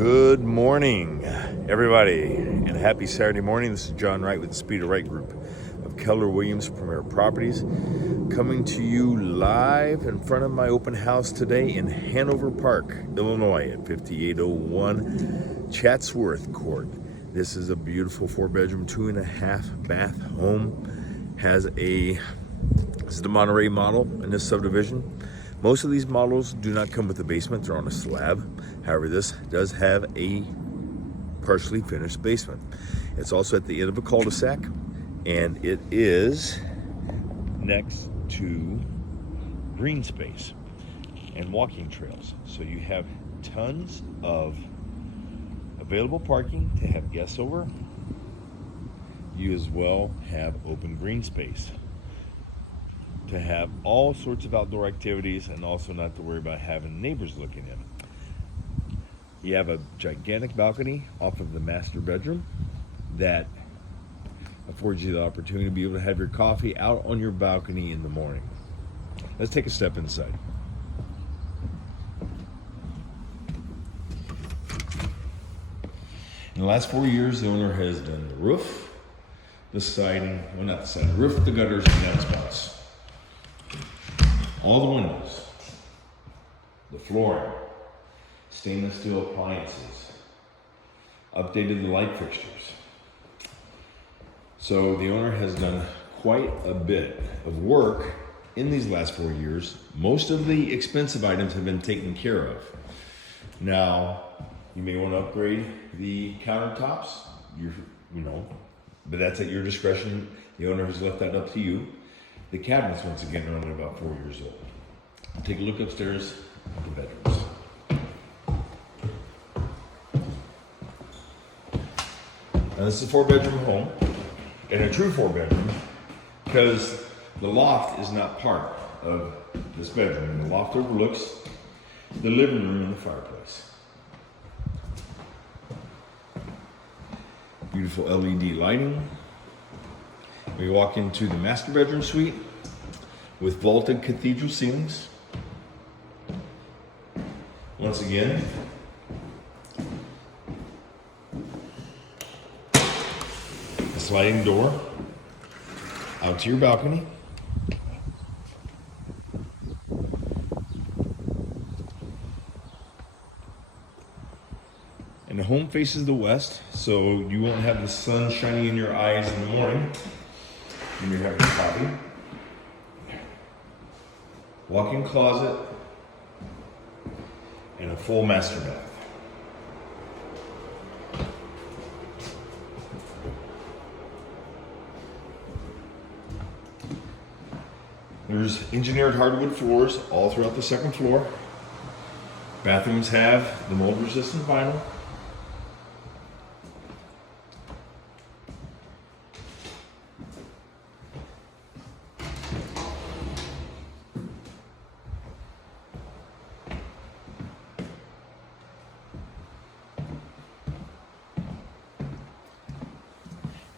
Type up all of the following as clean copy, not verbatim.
Good morning, everybody, and happy Saturday morning. This is John Wright with the Speed of Wright Group of Keller Williams Premier Properties, coming to you live in front of my open house today in Hanover Park, Illinois, at 5801 Chatsworth Court. This is a beautiful 4-bedroom, 2.5 bath home. This is the Monterrey model in this subdivision. Most of these models do not come with a basement, they're on a slab. However, this does have a partially finished basement. It's also at the end of a cul-de-sac, and it is next to green space and walking trails. So you have tons of available parking to have guests over. You as well have open green space to have all sorts of outdoor activities, and also not to worry about having neighbors looking in. You have a gigantic balcony off of the master bedroom that affords you the opportunity to be able to have your coffee out on your balcony in the morning. Let's take a step inside. In the last 4 years, the owner has done the roof, the siding, well, not the siding, the roof, the gutters, and downspouts. All the windows, the flooring, stainless steel appliances, updated the light fixtures. So the owner has done quite a bit of work in these last 4 years. Most of the expensive items have been taken care of. Now, you may want to upgrade the countertops, but that's at your discretion. The owner has left that up to you. The cabinets, once again, are only about 4 years old. Take a look upstairs at the bedrooms. Now, this is a 4-bedroom home, and a true 4-bedroom, because the loft is not part of this bedroom. The loft overlooks the living room and the fireplace. Beautiful LED lighting. We walk into the master bedroom suite with vaulted cathedral ceilings. Once again, a sliding door out to your balcony. And the home faces the west, so you won't have the sun shining in your eyes in the morning when you're having coffee. Walk-in closet and a full master bath. There's engineered hardwood floors all throughout the second floor. Bathrooms have the mold-resistant vinyl.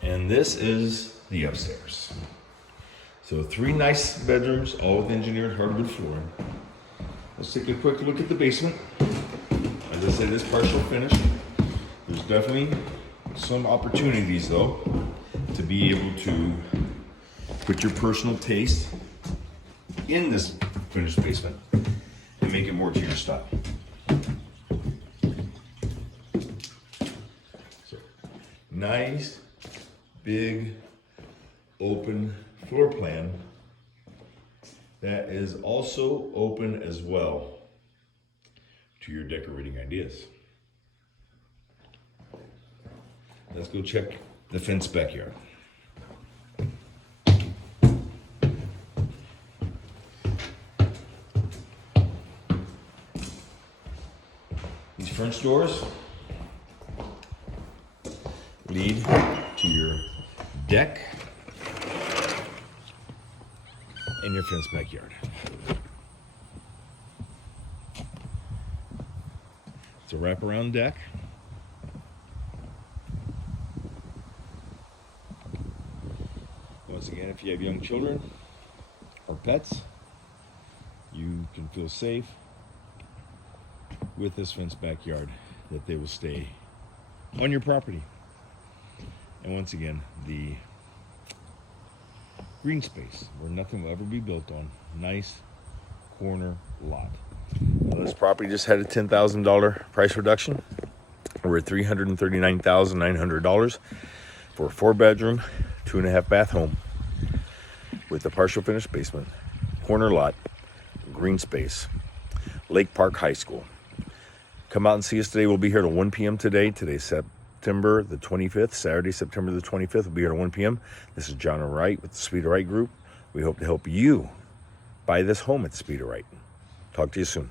And this is the upstairs. So 3 nice bedrooms, all with engineered hardwood flooring. Let's take a quick look at the basement. As I said, it's partial finished. There's definitely some opportunities, though, to be able to put your personal taste in this finished basement and make it more to your style. So, nice, big, open floor plan that is also open as well to your decorating ideas. Let's go check the fenced backyard. These French doors lead to your deck and your fenced backyard. It's a wraparound deck. Once again, if you have young children or pets, you can feel safe with this fenced backyard. that they will stay on your property. And once again, the green space where nothing will ever be built on. Nice corner lot. Now, this property just had a $10,000 price reduction. We're at $339,900 for a 4-bedroom, 2.5 bath home with a partial finished basement, corner lot, green space, Lake Park High School. Come out and see us today. We'll be here till 1 p.m. today. Today's September the 25th, Saturday, September the 25th. We'll be here at 1 p.m. This is John Wright with the Speed of Right Group. We hope to help you buy this home at Speed of Right. Talk to you soon.